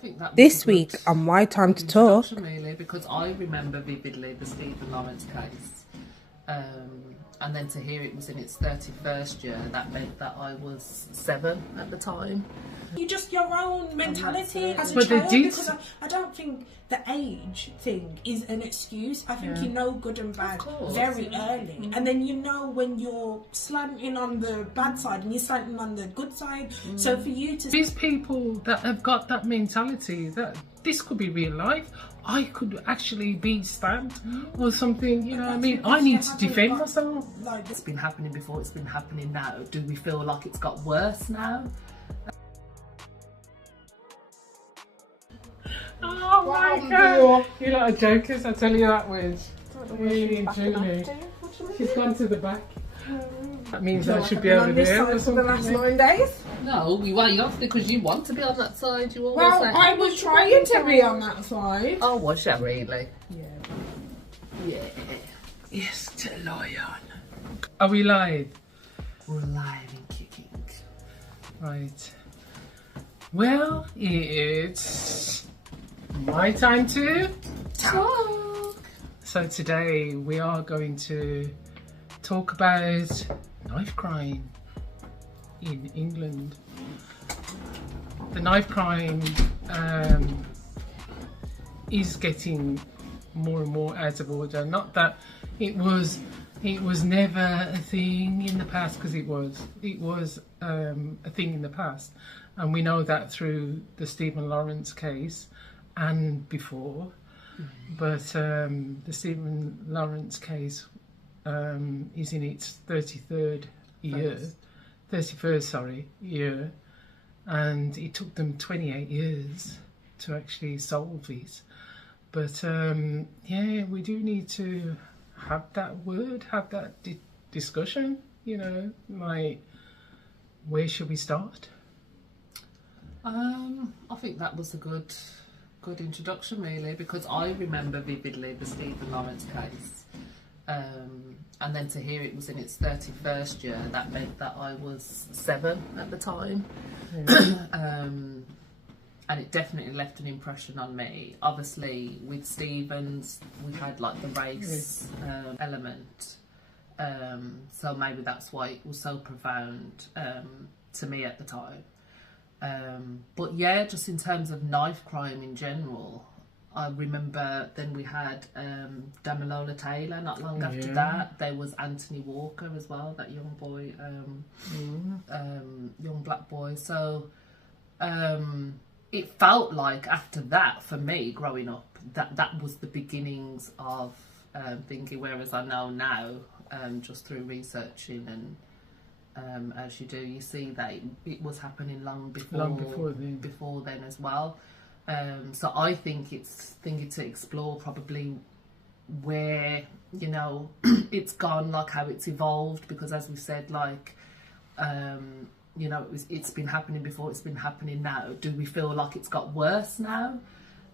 think that was This week on My Time to Talk. Really, because I remember vividly the Stephen Lawrence case. And then to hear it was in its 31st year, that meant that I was 7 at the time. You just your own mentality as a but child, because I don't think the age thing is an excuse. I think you know good and bad very early, and then you know when you're slanting on the bad side and you're slanting on the good side. So for you to these people that have got that mentality that this could be real life, I could actually be stabbed or something, you know what I mean? I need to defend myself. like It's been happening before, it's been happening now. Do we feel like it's got worse now? Oh my god! You lot are jokers, I tell you that was really truly. She's gone to the back. That means I should be over there. for the last 9 days. No, well, you have because you want to be on that side. You always Well, say. I was trying to be on that side. Oh, was you really? Yeah. Yes, to lie on. Are we live? We're alive and kicking. Right. Well, it's my time to Talk. So today we are going to talk about knife crime in England. The knife crime is getting more and more out of order. Not that it was never a thing in the past, because it was a thing in the past, and we know that through the Stephen Lawrence case and before. But the Stephen Lawrence case is in its 31st year, and it took them 28 years to actually solve it. But yeah, we do need to have that discussion, you know, like, where should we start? I think that was a good introduction, really, because I remember vividly the Stephen Lawrence case. And then to hear it was in its 31st year, that meant that I was 7 at the time. And it definitely left an impression on me. Obviously, with Stevens, we had like the race element. So maybe that's why it was so profound to me at the time. But yeah, just in terms of knife crime in general, I remember then we had Damilola Taylor not long after that. There was Anthony Walker as well, that young boy, young black boy. So it felt like after that, for me growing up, that was the beginnings of thinking, whereas I know now, just through researching and as you do, you see that it was happening long before then as well. So I think it's thinking to explore probably where, you know, it's gone, like how it's evolved, because as we said, like, you know, it's been happening before, it's been happening now. Do we feel like it's got worse now?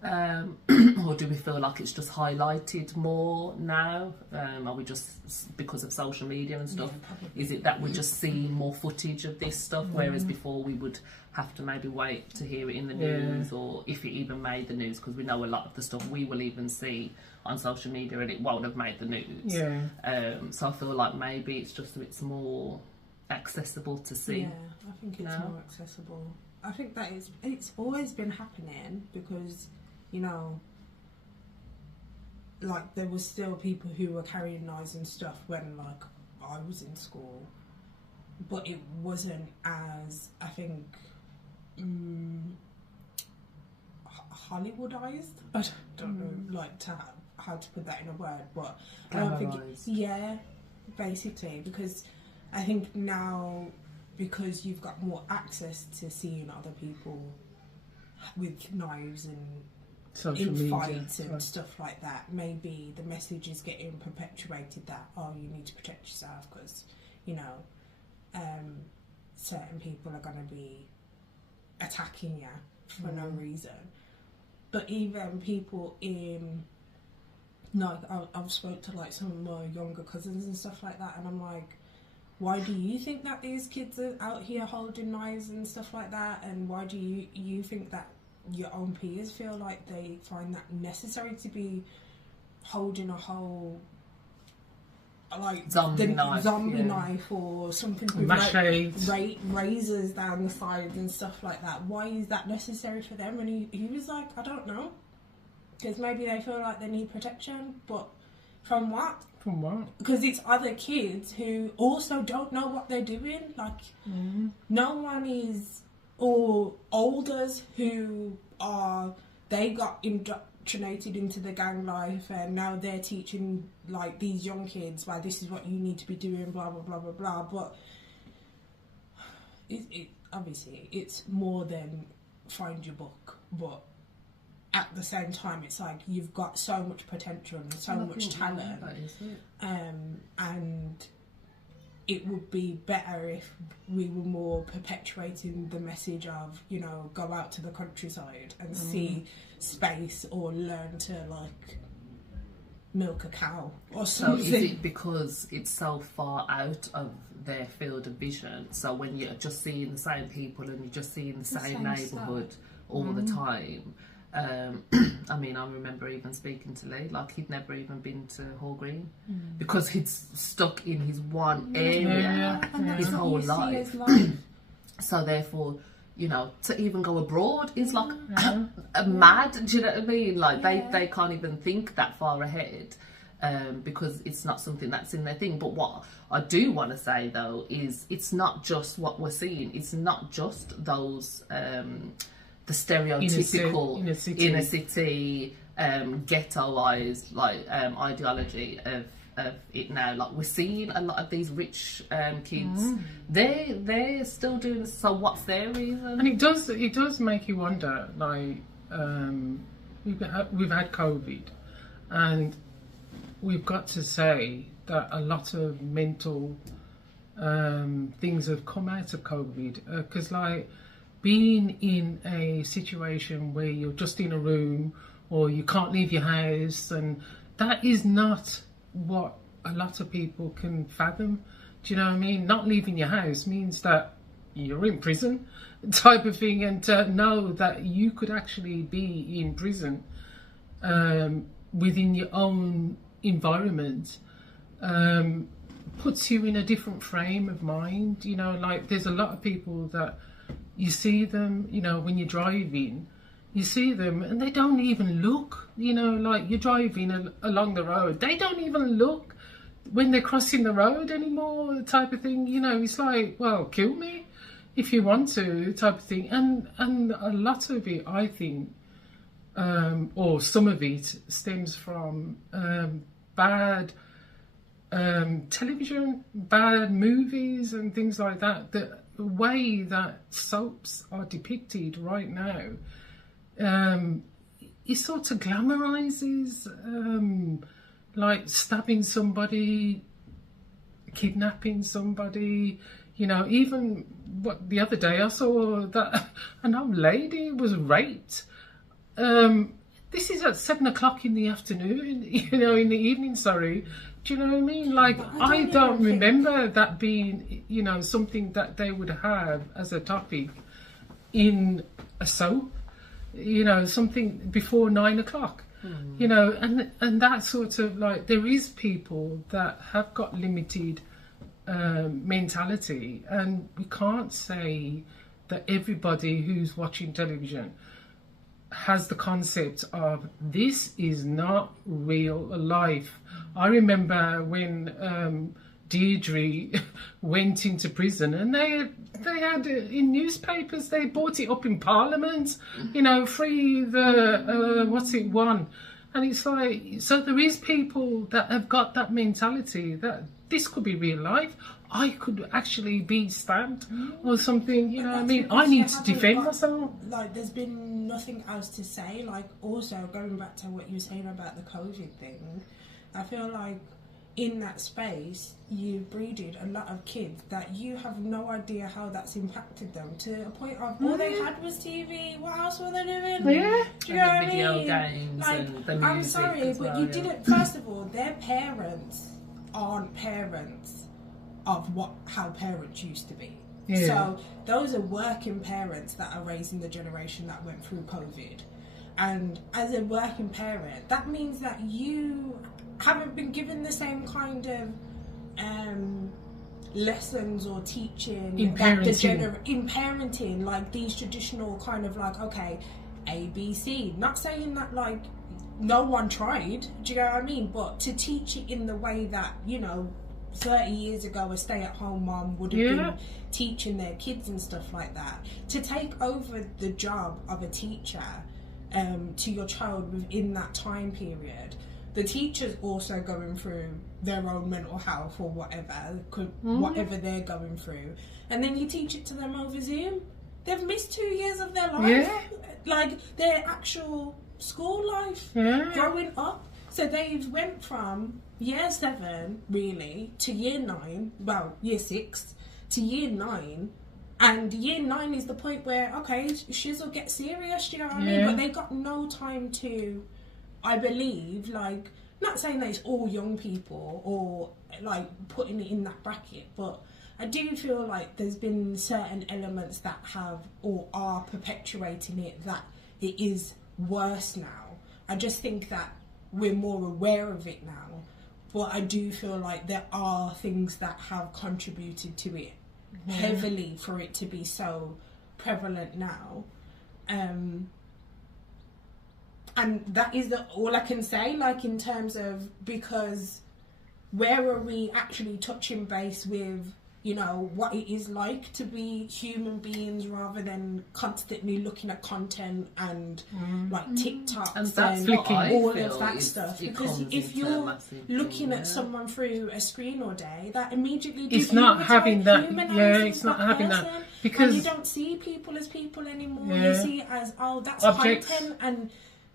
Or do we feel like it's just highlighted more now? Are we just, because of social media and stuff, is it that we're just seeing more footage of this stuff, whereas before we would have to maybe wait to hear it in the news, or if it even made the news, because we know a lot of the stuff we will even see on social media and it won't have made the news. So I feel like maybe it's just a bit more accessible to see. Yeah, I think it's more accessible. I think that it's always been happening, because, you know, like, there was still people who were carrying knives and stuff when, like, I was in school, but it wasn't as, I think, Hollywoodized. I don't know, like, how to put that in a word, but I don't think basically, because I think now, because you've got more access to seeing other people with knives and in fights and stuff like that, maybe the message is getting perpetuated that, oh, you need to protect yourself because, you know, certain people are going to be attacking you for no reason. But even people in, like, I've spoke to like some of my younger cousins and stuff like that, and I'm like, why do you think that these kids are out here holding knives and stuff like that, and why do you think that your own peers feel like they find that necessary to be holding a whole like zombie knife or something with like razors down the sides and stuff like that. Why is that necessary for them? And he was like, I don't know, because maybe they feel like they need protection, but from what? From what? Because it's other kids who also don't know what they're doing. Like no one is, or olders who are, they got indoctrinated into the gang life and now they're teaching like these young kids, well, this is what you need to be doing, blah blah blah blah blah. But it obviously it's more than find your book, but at the same time it's like you've got so much potential and so much talent, and it would be better if we were more perpetuating the message of, you know, go out to the countryside and see space, or learn to like milk a cow or something. So is it because it's so far out of their field of vision, so when you're just seeing the same people and you're just seeing the same neighbourhood all the time? I mean, I remember even speaking to Lee, like he'd never even been to Hall Green because he'd stuck in his one area his whole life. So therefore, you know, to even go abroad is like mad. Do you know what I mean? Like they can't even think that far ahead because it's not something that's in their thing. But what I do want to say though is it's not just what we're seeing. It's not just those the stereotypical inner city ghettoized like ideology of it now. Like we're seeing a lot of these rich kids, they're still doing. So what's their reason? And it does make you wonder. Like we've had COVID, and we've got to say that a lot of mental things have come out of COVID, because like being in a situation where you're just in a room or you can't leave your house, and that is not what a lot of people can fathom. Do you know what I mean? Not leaving your house means that you're in prison type of thing, and to know that you could actually be in prison within your own environment puts you in a different frame of mind. You know, like there's a lot of people that you see them, you know, when you're driving, you see them and they don't even look, you know, like you're driving along the road, they don't even look when they're crossing the road anymore, type of thing. You know, it's like, well, kill me if you want to, type of thing. And a lot of it, I think, or some of it stems from bad television, bad movies and things like that. The way that soaps are depicted right now, it sort of glamorises like stabbing somebody, kidnapping somebody. You know, even what the other day I saw that an old lady was raped. This is at 7 o'clock in the afternoon, you know, in the evening, sorry. Do you know what I mean? Like, I don't remember that being, you know, something that they would have as a topic in a soap, you know, something before 9 o'clock, you know, and that sort of like, there is people that have got limited mentality, and we can't say that everybody who's watching television has the concept of this is not real life. I remember when Deirdre went into prison, and they had in newspapers, they brought it up in Parliament, you know, free the what's it won, and it's like, so there is people that have got that mentality that this could be real life. I could actually be stabbed or something, you know what I mean? I need to defend myself. Like, there's been nothing else to say. Like, also, going back to what you were saying about the COVID thing, I feel like in that space, you breeded a lot of kids that you have no idea how that's impacted them, to a point of all they had was TV. What else were they doing? Yeah. Do you know what I mean? Video games, like, and the music. I'm sorry, but you didn't. First of all, their parents aren't parents of how parents used to be. Yeah. So those are working parents that are raising the generation that went through COVID. And as a working parent, that means that you haven't been given the same kind of lessons or teaching in parenting. In parenting, like these traditional kind of like, okay, A, B, C. Not saying that like no one tried, do you know what I mean? But to teach it in the way that, you know, 30 years ago a stay-at-home mom would have been teaching their kids and stuff like that. To take over the job of a teacher to your child within that time period, the teacher's also going through their own mental health or whatever, whatever they're going through, and then you teach it to them over Zoom. They've missed 2 years of their life, like their actual school life, growing up. So they've went from year 7 really to year 9, well, year 6 to year 9. And year 9 is the point where, okay, shizzle get serious, you know what I mean? But they got no time to, I believe, like, not saying that it's all young people or, like, putting it in that bracket, but I do feel like there's been certain elements that have or are perpetuating it, that it is worse now. I just think that we're more aware of it now, but I do feel like there are things that have contributed to it heavily for it to be so prevalent now, and that is all I can say, like, in terms of, because where are we actually touching base with, you know, what it is like to be human beings rather than constantly looking at content and like TikToks and that's and all of that stuff. Because if you're looking at someone through a screen all day, that immediately it's not having that. It's not having person. that, because and you don't see people as people anymore. Yeah. You see it as, oh, that's Objects. content, and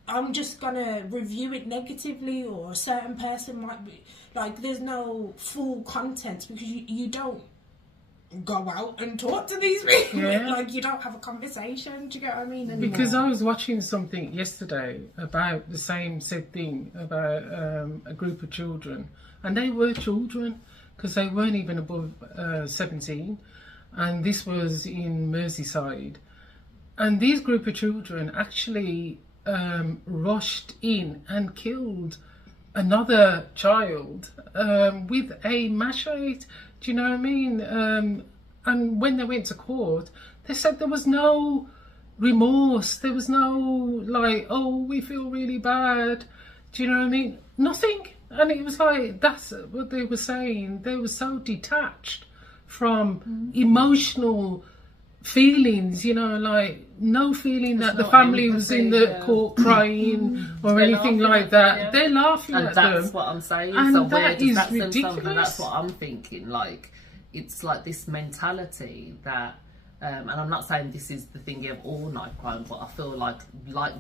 I'm just gonna review it negatively, or a certain person might be like, there's no full content because you don't go out and talk to these people. Like, you don't have a conversation, do you get what I mean, anymore? Because I was watching something yesterday about the same said thing about a group of children, and they were children because they weren't even above 17, and this was in Merseyside, and these group of children actually rushed in and killed another child with a machete. Do you know what I mean? And when they went to court, they said there was no remorse. There was no, like, oh, we feel really bad. Do you know what I mean? Nothing. And it was like, that's what they were saying. They were so detached from emotional feelings, you know, like no feeling that the family was in the court crying or anything like that. They're laughing and at them. And that's what I'm saying. And so that where does is that stem ridiculous. from? And that's what I'm thinking. Like, it's like this mentality that, and I'm not saying this is the thing of all knife crime, but I feel like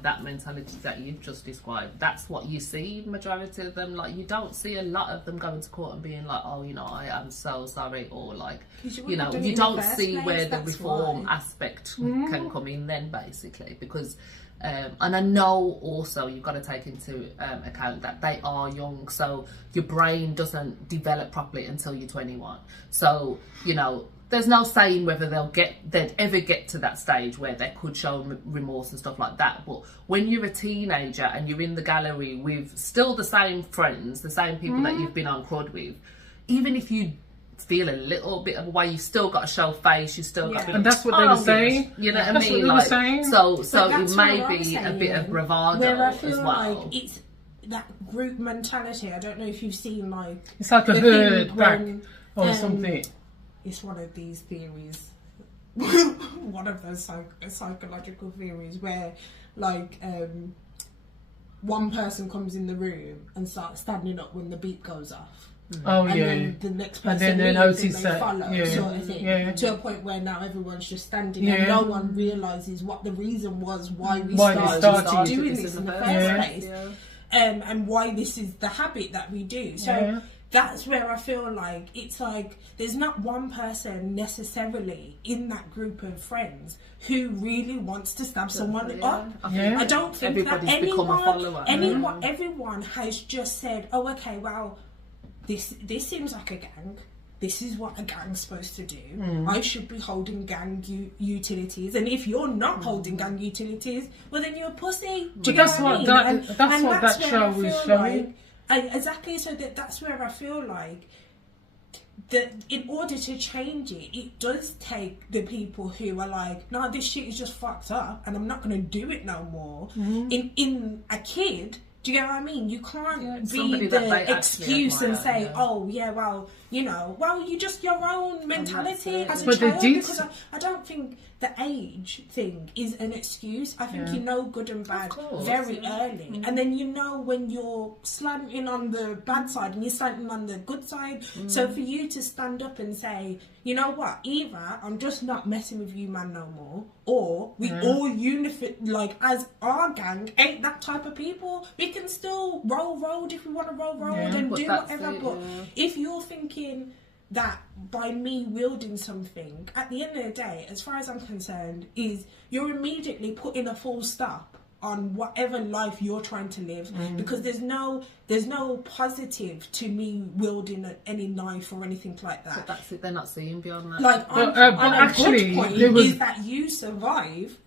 that mentality that you've just described, that's what you see in majority of them. Like, you don't see a lot of them going to court and being like, oh, you know, I am so sorry, or like, you know, you don't see where the reform aspect can come in then, basically, because and I know also you've got to take into account that they are young, so your brain doesn't develop properly until you're 21. So, you know, there's no saying whether they'd ever get to that stage where they could show remorse and stuff like that. But when you're a teenager and you're in the gallery with still the same friends, the same people that you've been on crud with, even if you feel a little bit of a way, you still got to show face, you still got to be, and that's what they were saying. You know what I That's mean? what they were saying. So But it may be a bit of bravado where I feel as well. like it's that group mentality. I don't know if you've seen, like, It's like a the herd thing back when, or something. It's one of these theories, one of those psychological theories where, like, one person comes in the room and starts standing up when the beep goes off. Oh, and yeah. then the next person And then they leaves notice and they that, follow, yeah, sort of thing, yeah. to a point where now everyone's just standing Yeah. and no one realises what the reason was why we Why they started started doing this in the first Yeah. place, and why this is the habit that we do. So that's where I feel like it's like there's not one person necessarily in that group of friends who really wants to stab someone up. I don't think that everyone has just said, oh, okay, well, this seems like a gang. this is what a gang's supposed to do. I should be holding gang utilities, and if you're not holding gang utilities, well then you're a pussy. But that's what that show was showing. Exactly. So that's where I feel like that in order to change it, it does take the people who are like, no, this shit is just fucked up, and I'm not going to do it no more. In a kid. Do you get what I mean? You can't be the excuse and say, oh, yeah, well, you know, well, you just your own mentality as a child. Because I don't think the age thing is an excuse. I think you know good and bad very early. And then you know when you're slanting on the bad side and you're slanting on the good side. So for you to stand up and say, you know what, either I'm just not messing with you, man, no more, or we all unify, like, as our gang ain't that type of people. We can still roll if we want to roll and do whatever. But if you're thinking that by me wielding something, at the end of the day, as far as I'm concerned, is you're immediately putting a full stop on whatever life you're trying to live, because there's no positive to me wielding any knife or anything like that. But that's it, they're not seeing beyond that. Like, but actually, good point is that you survive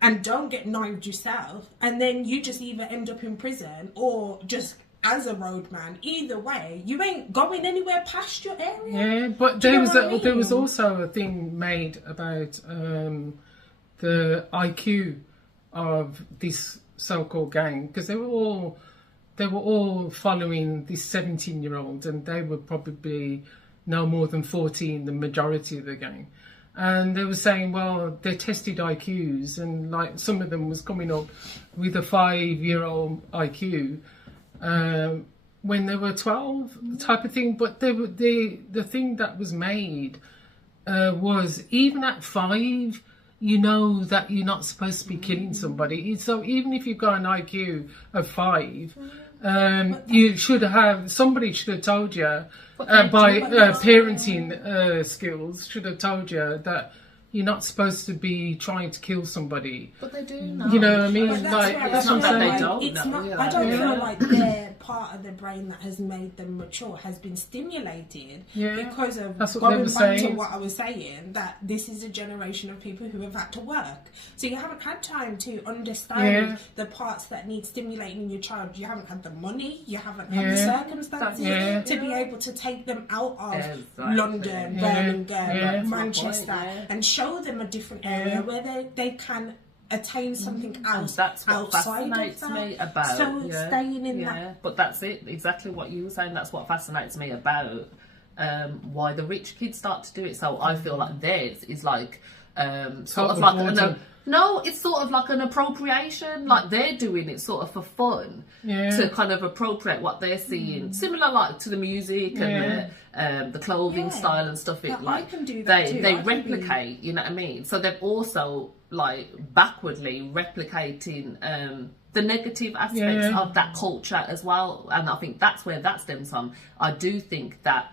and don't get knifed yourself, and then you just either end up in prison or just as a roadman. Either way, you ain't going anywhere past your area. Yeah, but there was also a thing made about the IQ of this so-called gang, because they were all following this 17-year-old, and they were probably no more than 14, the majority of the gang. And they were saying, well, they tested IQs, and like some of them was coming up with a 5-year-old IQ when they were 12, type of thing. But the thing that was made was, even at 5, you know that you're not supposed to be killing somebody. So even if you've got an IQ of 5, somebody should have told you, by parenting skills, should have told you that you're not supposed to be trying to kill somebody. But they do know. You know what I mean? That's not that they don't. It's not. I don't feel like their part of the brain that has made them mature has been stimulated because of going back to what I was saying, that this is a generation of people who have had to work. So you haven't had time to understand the parts that need stimulating in your child. You haven't had the money. You haven't had the circumstances to be able to take them out of London, Birmingham, Manchester, and show them a different area where they can attain something else. That's what fascinates me about. So staying in that. But that's it. Exactly what you were saying. That's what fascinates me about why the rich kids start to do it. So I feel like theirs is like sort of like it's sort of like an appropriation. Like they're doing it sort of for fun to kind of appropriate what they're seeing. Similar like to the music and the clothing style and stuff. It like they replicate. You know what I mean? So they've also like backwardly replicating the negative aspects of that culture as well. And I think that's where that stems from. I do think that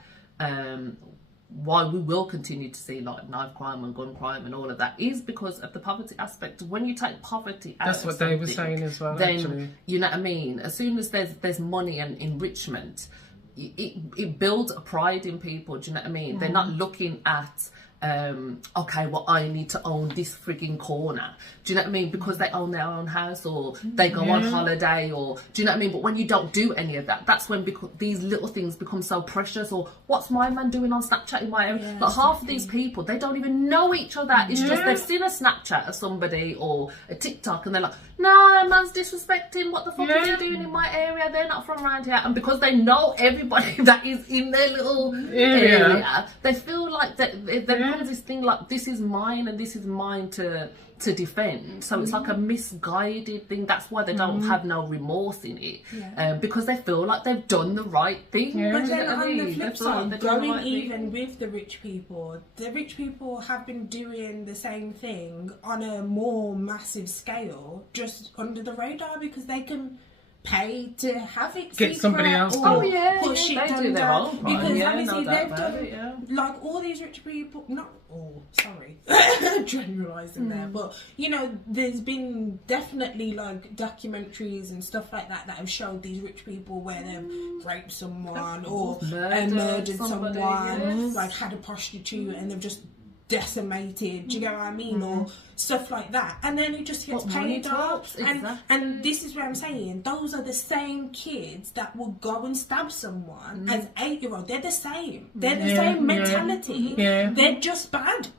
why we will continue to see like knife crime and gun crime and all of that is because of the poverty aspect. When you take poverty out that's what they were saying as well, then actually. You know what I mean, as soon as there's money and enrichment, it builds a pride in people. Do you know what I mean? They're not looking at okay, well, I need to own this frigging corner. Do you know what I mean? Because they own their own house, or they go on holiday, or do you know what I mean? But when you don't do any of that, that's when these little things become so precious. Or what's my man doing on Snapchat in my area? But half of these people, they don't even know each other. It's just they've seen a Snapchat of somebody or a TikTok, and they're like, no, man's disrespecting. What the fuck is he doing in my area? They're not from around here. And because they know everybody that is in their little area, they feel like they've got this thing like, this is mine and this is mine to defend. So it's like a misguided thing. That's why they don't have no remorse in it, because they feel like they've done the right thing. But then on the flip side, going even with the rich people have been doing the same thing on a more massive scale, just under the radar, because they can pay to have it get somebody else or done. push it they down do their own part. because obviously they've done it, like all these rich people, not all, sorry, generalising there, but you know, there's been definitely like documentaries and stuff like that have showed these rich people where they've raped someone or murdered someone, like had a prostitute and they've just decimated, do you get what I mean, or stuff like that, and then it just gets paid off, and this is where I'm saying those are the same kids that will go and stab someone as 8-year-old. They're the same mentality. They're just bad.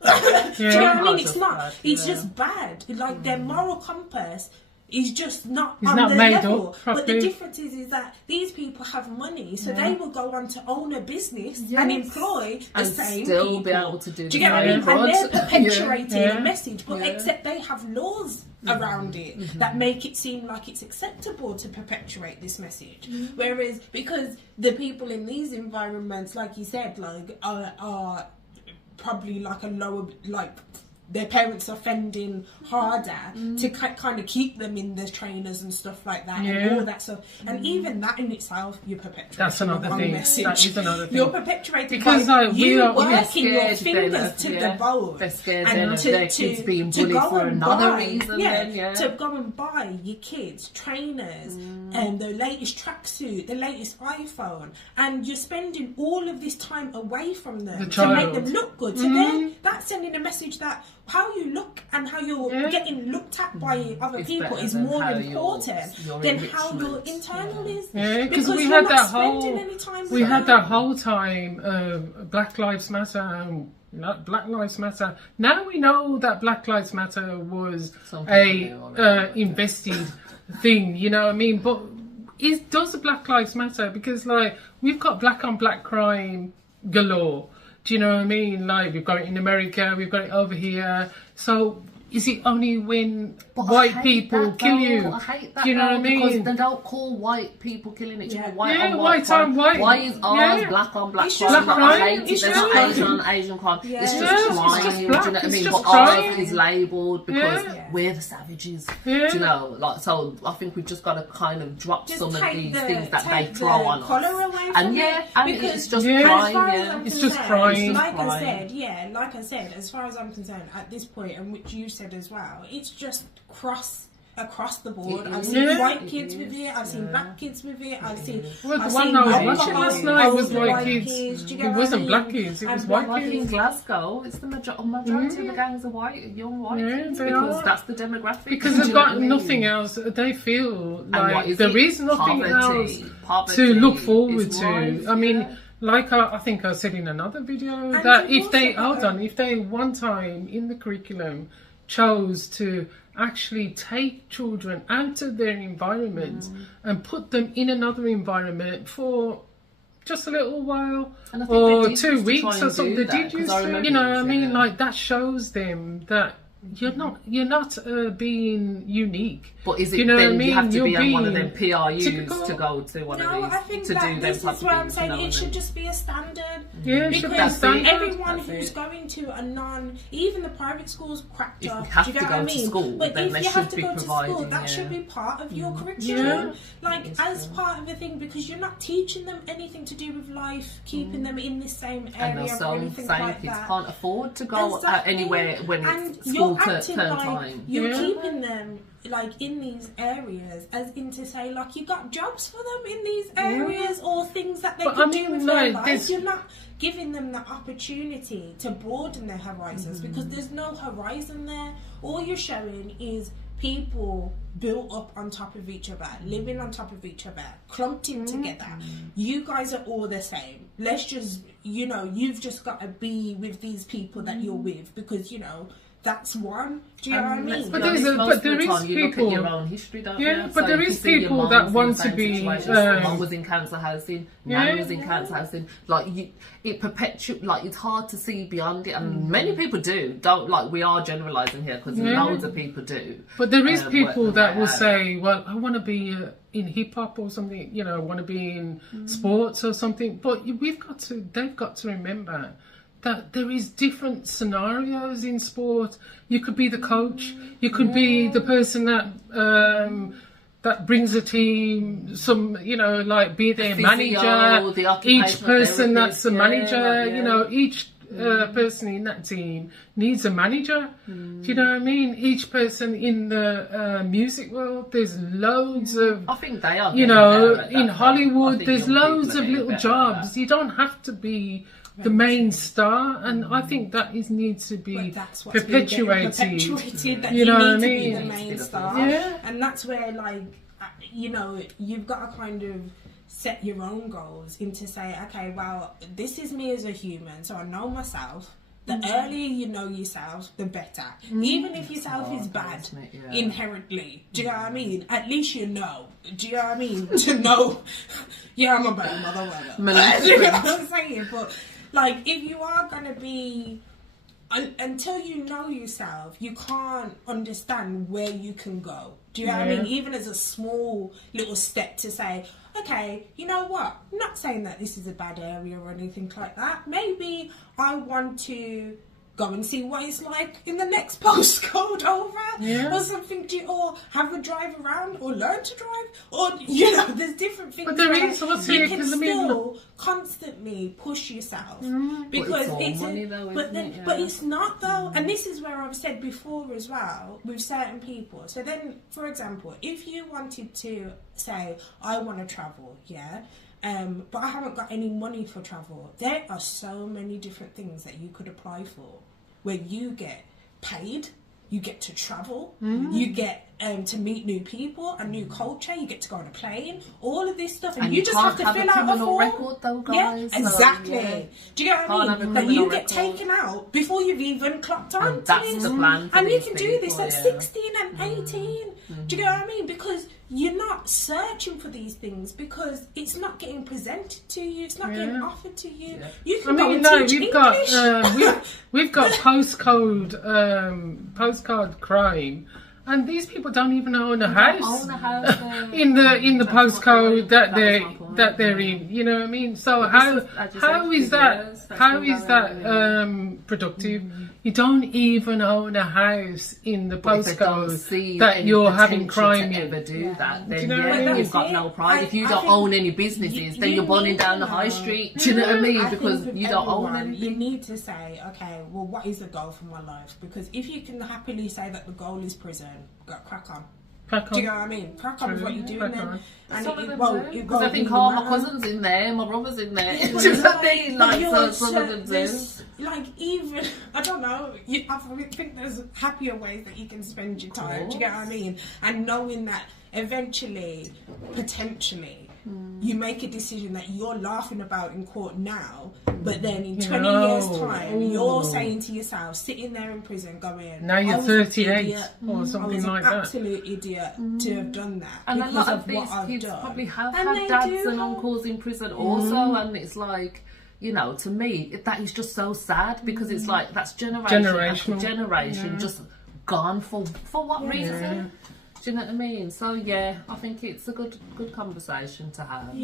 Do you know what I mean? It's not. It's just bad. Like their moral compass is just not on the level. But the difference is that these people have money, so they will go on to own a business and employ the same people. Be able to do you get what I mean? And they're perpetuating a message, but except they have laws around it that make it seem like it's acceptable to perpetuate this message. Whereas because the people in these environments, like you said, like are probably like a lower, like their parents are fending harder to kind of keep them in the trainers and stuff like that and all that stuff. And even that in itself, you're perpetuating. That's another thing. Message. That is another thing. You're perpetuating because you working your fingers to the bone. They're scared and their kids being bullied for another reason. To go and buy your kids trainers and the latest tracksuit, the latest iPhone, and you're spending all of this time away from them to make them look good. So then that's sending a message that how you look and how you're getting looked at by other people is more important than how your internal is. Yeah, because we had that whole time Black Lives Matter. Not Black Lives Matter. Now we know that Black Lives Matter was invested thing. You know what I mean? But does Black Lives Matter? Because like we've got black on black crime galore. Do you know what I mean? Like, we've got it in America, we've got it over here. So, is it only when white people kill you? I hate that. Do you know what I mean? Because they don't call white people killing each other white on white on white. Why is ours black on black crime? I hate it. There's not Asian on Asian crime. It's just crime. Do you know what I mean? But ours is labelled because we're the savages. Do you know? Like, so I think we've just got to kind of drop just some of these things that they throw on us. And it's just crime. It's just crime. Like I said, as far as I'm concerned, at this point, and which you said as well, it's just across the board. I've seen white kids with it, I've seen black kids with it, I've seen the one I was watching last night was white kids. It wasn't black kids, it was white kids. In Glasgow, it's the majority of the gangs are white, young white kids, because that's the demographic. Because they've got nothing else. They feel like there is nothing else to look forward to. I mean, like I think I said in another video, that if they one time in the curriculum chose to actually take children out of their environment and put them in another environment for just a little while or 2 weeks or something. They did used to, you know what I mean? Like that shows them that you're not being unique. But is it you know then what I mean? You have to be on one of them PRUs to go to one of these? I think to that do this them is where I'm saying it should just be a standard. Yeah, it should be a because standard. everyone who's going to a even the private schools cracked up. If you have do you to get go what I to mean? school, but then if they you have should to be go to providing. school, that should be part of your curriculum. Yeah. Like as part of the thing, because you're not teaching them anything to do with life, keeping them in the same area or anything like kids that. can't afford to go anywhere when it's school term time. You're keeping them like in these areas as in to say like you got jobs for them in these areas or things that they can do with their lives. You're not giving them the opportunity to broaden their horizons because there's no horizon there. All you're showing is people built up on top of each other, living on top of each other, clumped in together. You guys are all the same. Let's just, you've just got to be with these people that you're with because, that's one. Do you know what I mean? But there is you people. Look at your own history, don't you? But so there is people that want to be. Mum was in council housing. Nan was in council housing. Like it perpetuates. Like it's hard to see beyond it, and many people do. Don't like we are generalising here because loads of people do. But there is people that will say, "Well, I want to be in hip hop or something. I want to be in sports or something." But they've got to remember that there is different scenarios in sport. You could be the coach, you could be the person that that brings a team, some, you know, like be their physio, manager, the each person therapist, that's a manager, like, you know, each person in that team needs a manager. Do you know what I mean? Each person in the music world, there's loads of, I think they are, you know, in Hollywood, there's loads of little jobs. You don't have to be the main star, and I think that needs to be perpetuated. That you know what I need mean? to be the main star, and that's where, like, you know, you've got to kind of set your own goals into say, okay, well, this is me as a human, so I know myself. The earlier you know yourself, the better. Even if yourself is bad inherently, do you know what I mean? At least you know. Do you know what I mean? To know, I'm a bad mother. Do you know what I'm saying? But like, if you are gonna be, until you know yourself, you can't understand where you can go. Do you know what I mean? Even as a small little step to say, okay, you know what? I'm not saying that this is a bad area or anything like that. Maybe I want to go and see what it's like in the next postcode over, or something, or have a drive around, or learn to drive, or, you know, there's different things. But there is also, you can still constantly push yourself, because it's money though, but it's not though, and this is where I've said before as well with certain people. So then, for example, if you wanted to say, I want to travel, but I haven't got any money for travel, there are so many different things that you could apply for, where you get paid, you get to travel, you get to meet new people, a new culture, you get to go on a plane, all of this stuff, and you just have to fill out a form. Record though, guys. Yeah, exactly. So, do you get what I mean? That you get taken out before you've even clocked on. And that's the plan. And you can do this at 16 and 18. Do you get what I mean? Because you're not searching for these things, because it's not getting presented to you. It's not getting offered to you. You can go and teach English. We've got postcode crime, and these people don't even own a house in the postcode that they're in. You know what I mean? So how is that productive? You don't even own a house in the postcode that you're having crime in. Ever do that? Then you know you've got no pride. If you don't own any businesses, then you're burning down the high street. Do you know what I mean? Because you don't own anything. You need to say, okay, well, what is the goal for my life? Because if you can happily say that the goal is prison, go crack on. Do you know what I mean? Crack on with what you're doing then. And because I think all my cousins in there, my brother's in there. Do you know what I mean? Like, some of them. Like, even, I don't know, I think there's happier ways that you can spend your time. Do you get what I mean? And knowing that eventually, potentially, you make a decision that you're laughing about in court now, but then in 20 years' time, you're saying to yourself, sitting there in prison, going, now you're 38 or something like that. I was an absolute idiot to have done that, and because a lot of what I've kids done. Probably have had dads and uncles in prison also, and it's like, you know, to me, that is just so sad, because it's like, that's generation after generation just gone for what reason? Do you know what I mean? So I think it's a good conversation to have.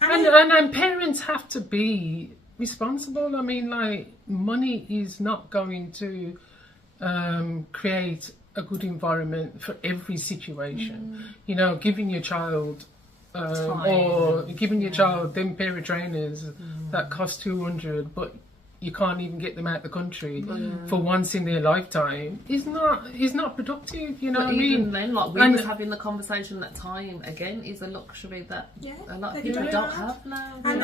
And parents have to be responsible. I mean, like, money is not going to create a good environment for every situation. You know, giving your child or giving your child them pair of trainers that cost 200, but you can't even get them out the country for once in their lifetime is not productive. You know what I mean? Even then, like, we was having the conversation, that time again is a luxury that a lot of people don't have now. And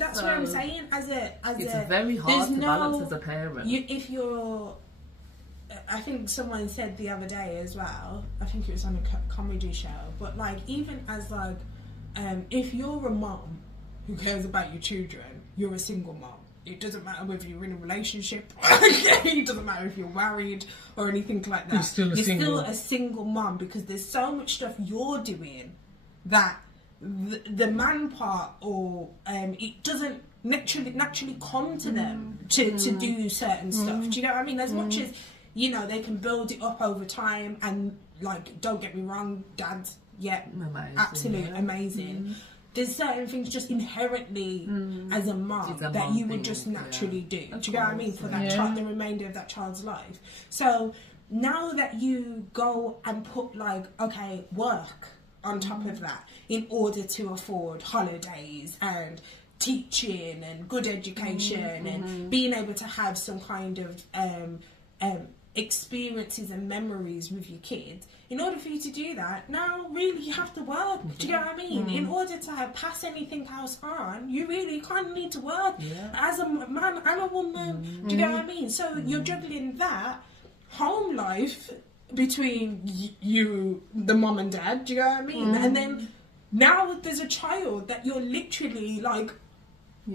that's what I'm saying. It's very hard to balance as a parent. I think someone said the other day as well, I think it was on a comedy show, but like, even as like, if you're a mom who cares about your children, you're a single mom. It doesn't matter whether you're in a relationship, it doesn't matter if you're married or anything like that. You're still a single mom, because there's so much stuff you're doing that the man part, or it doesn't naturally come to them to do certain stuff. Do you know what I mean? As much as, you know, they can build it up over time, and like, don't get me wrong, dads, absolutely amazing. There's certain things just inherently as a mum that you would just naturally do. Do you get what I mean? For that child, the remainder of that child's life. So now that you go and put like, okay, work on top of that in order to afford holidays and teaching and good education and being able to have some kind of experiences and memories with your kids, in order for you to do that, now really you have to work. Do you know what I mean? In order to pass anything else on, you really kind of need to work as a man and a woman. Do you know what I mean? So you're juggling that home life between you, the mom and dad. Do you know what I mean? And then now there's a child that you're literally like, do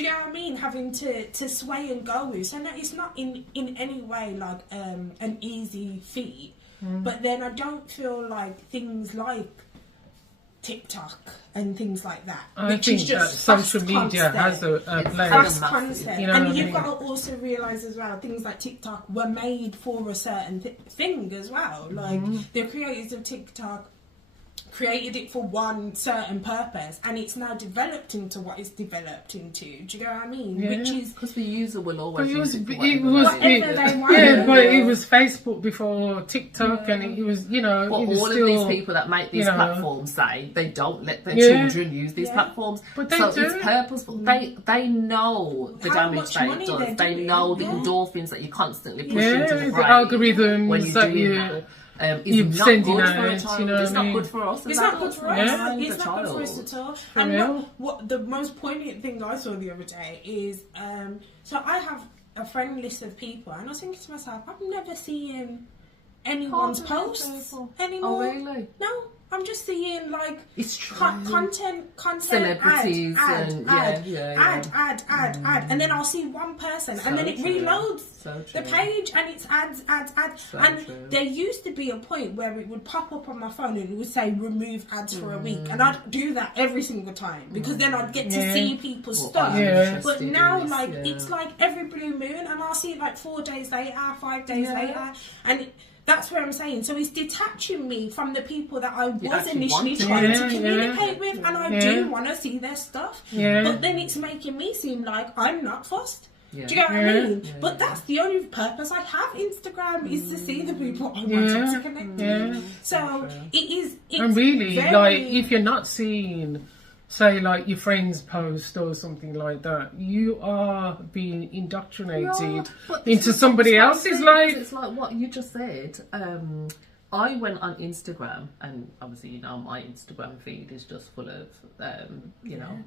you know what I mean? Having to sway and go with. So no, it's not in any way like an easy feat. But then I don't feel like things like TikTok and things like that. I think that social media has a place. Fast content. You know and you've got to also realise as well, things like TikTok were made for a certain thing as well. Like the creators of TikTok created it for one certain purpose, and it's now developed into what it's developed into. Do you know what I mean? Which is because the user will always use it for whatever they want. Yeah, but it was Facebook before TikTok, and it was, you know, but it was all still, of these people that make these platforms say they don't let their children use these platforms. But they so do. It's purposeful. They know the How damage much that money it does. they're They doing. know the endorphins that you constantly push Yeah, into the the brain algorithms when you're that doing you that. you're It's not sending good out, for a child. you know It's what I not mean? good for us. It's not good for us. Yeah. It's not good for us at all. For And real. what the most poignant thing I saw the other day is, so I have a friend list of people, and I was thinking to myself, I'm never seeing anyone's posts anymore. Oh, really? No, I'm just seeing like It's true. Content, Celebrities add, and add, and then I'll see one person, So and then it true. reloads So the true. page, and it's ads, So and true. there used to be a point where it would pop up on my phone and it would say remove ads for a week, and I'd do that every single time because then I'd get to see people's stuff. Yeah. But now, like, it's like every blue moon, and I'll see it like 4 days later, 5 days later, and that's where I'm saying. So it's detaching me from the people that I was actually initially want to. trying to Yeah, communicate with, and I do want to see their stuff. Yeah. But then it's making me seem like I'm not fussed. Yeah. Do you get what I mean? But that's the only purpose I have Instagram is to see the people I wanted to connect with. So it is. It's And really, very, like, if you're not seeing, say, like your friend's post or something like that, you are being indoctrinated into somebody else's life. It's like what you just said. I went on Instagram, and obviously, you know, my Instagram feed is just full of, you know,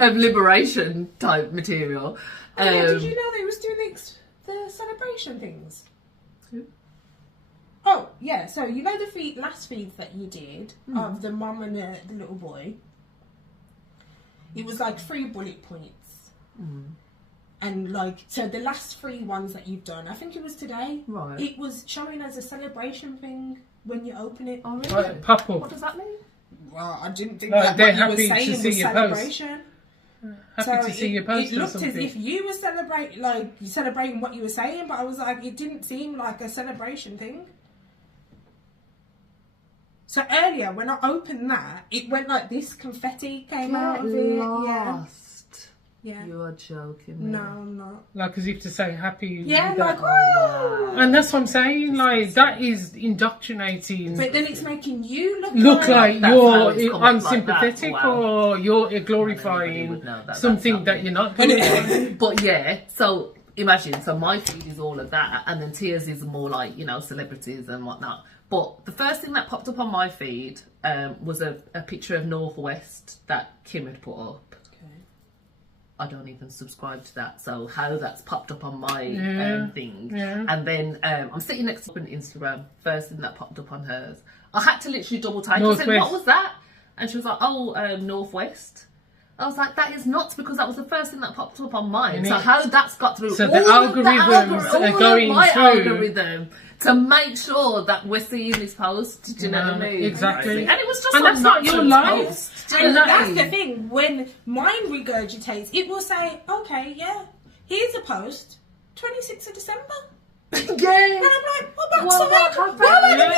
of liberation type material. did you know they was doing the celebration things? Who? Oh yeah, so you know the last feeds that you did of the mum and the little boy. It was like 3 bullet points. And like, so the last 3 ones that you've done, I think it was today. Right. It was showing as a celebration thing when you open it. Oh, really? Like, pop up. What does that mean? Well, I didn't think Like, that they're what you were happy to saying see was your post. celebration. Happy to see your post It or looked as something. if you were celebrating what you were saying, but I was like, it didn't seem like a celebration thing. So earlier, when I opened that, it went like this, confetti came out of it. Yeah. You are joking. No, I'm not. Like as if to say happy. Yeah, with like, that. oh. And that's what I'm saying. Like that is indoctrinating. But then it's making you Look like That's how it's you're come up like unsympathetic that. Wow. or you're Nobody glorifying would know that something that's that you're not doing. But yeah, so imagine, so my feed is all of that, and then Tears is more like, you know, celebrities and whatnot. But the first thing that popped up on my feed was a picture of Northwest that Kim had put up. I don't even subscribe to that, so how that's popped up on my thing. And then I'm sitting next to Instagram, first thing that popped up on hers. I had to literally double type. I said, what was that? And she was like, Northwest. I was like, that is nuts, because that was the first thing that popped up on mine. So how that's got through so all the of algorithms all are going of my through algorithm to make sure that we're seeing this post. Do you know what I mean? Exactly. And it was just And that's not your life. Post. Do you And know what I that's mean? the thing, when mine regurgitates, it will say, okay, yeah, here's a post, 26th of December. Yeah. And I'm like, well, that's Well, what happened? I wanted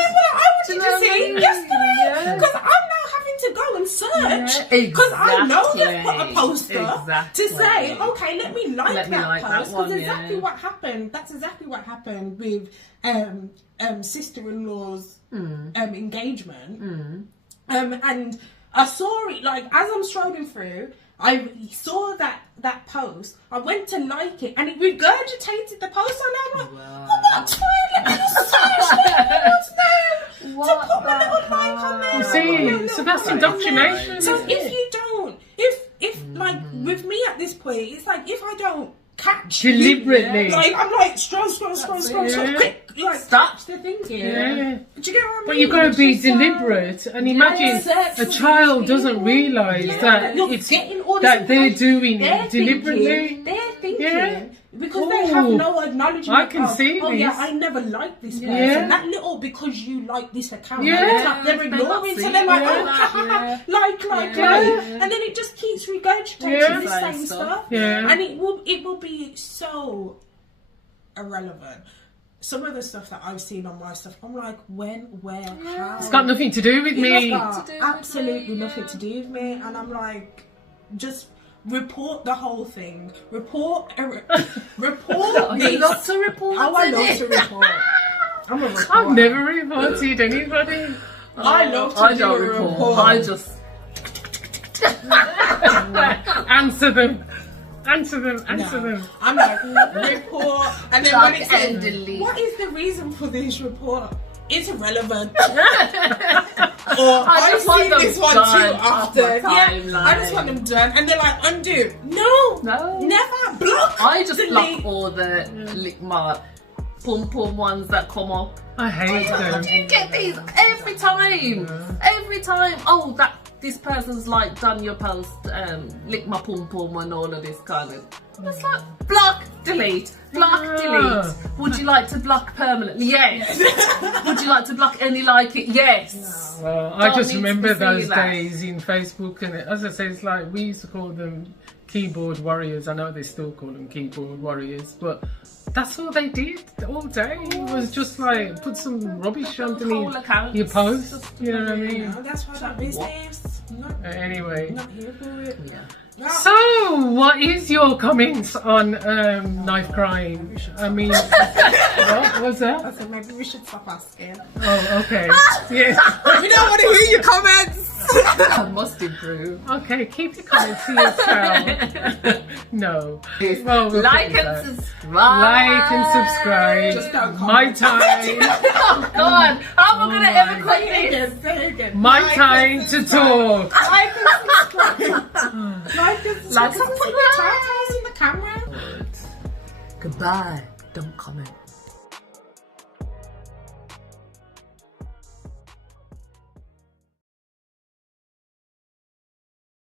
to see Do you know what I mean? yesterday. Yeah. Because I'm now having to go and search because I know they've put a poster to say, okay, let me like that post, because exactly what happened. That's exactly what happened with sister-in-law's engagement. And I saw it, like, as I'm strolling through, I saw that post. I went to like it, and it regurgitated the post. And I'm like, oh, what's fine? Let me just search to put my little like on there. You see, so that's indoctrination. So if you don't, if like with me at this point, it's like if I don't catch deliberately, like I'm like scroll, quick, like stops the thinking. Do you get what I mean? But you've got to be deliberate, and imagine a child doesn't realise that it's that they're doing it deliberately. They're thinking because they have no acknowledgement. I can see oh this. yeah, I never liked this person. That little because you like this account. They're ignoring, so they're like, like, and then it just keeps regurgitating the same stuff. And it will be so irrelevant. Some of the stuff that I've seen on my stuff, I'm like, when, where, how? It's got nothing to do with me. Absolutely nothing to do with me. And I'm like, just report the whole thing. Report You love to report. Oh, I love to report. I'm a reporter. I've never reported anybody. I love to do a report. I just answer them. Answer them. I'm like, report. And then when it says, delete. what is the reason for this report? It's irrelevant. Or I've seen this one too often. I just want them done. And they're like, undo. No. Never. Block. I just delete. block all the lick my pum ones that come up. I hate them. Do you get these every time? Every time. Oh, this person's like done your post, lick my pum and all of this kind of. It's like block, delete, block, delete. Would you like to block permanently? Yes. Would you like to block any like it? Yes. Well, I just remember those days in Facebook, and as I say, it's like we used to call them keyboard warriors. I know they still call them keyboard warriors, but that's all they did all day. It was just like put some rubbish underneath your post. You know what I mean? That's why that business. Anyway. Not here for it. So, what is your comments on knife crime? I mean, what was that? I said maybe we should stop asking. Oh, okay. Yeah. We don't want to hear your comments. I must improve. Okay, keep your comments to yourself. No. Well, we'll like and subscribe. Like and subscribe. Just don't comment. My time. Oh God, how am I gonna ever quit this? Say again. My time to talk. Like and subscribe. Like and subscribe. Put your titles in the camera. Goodbye. Don't comment.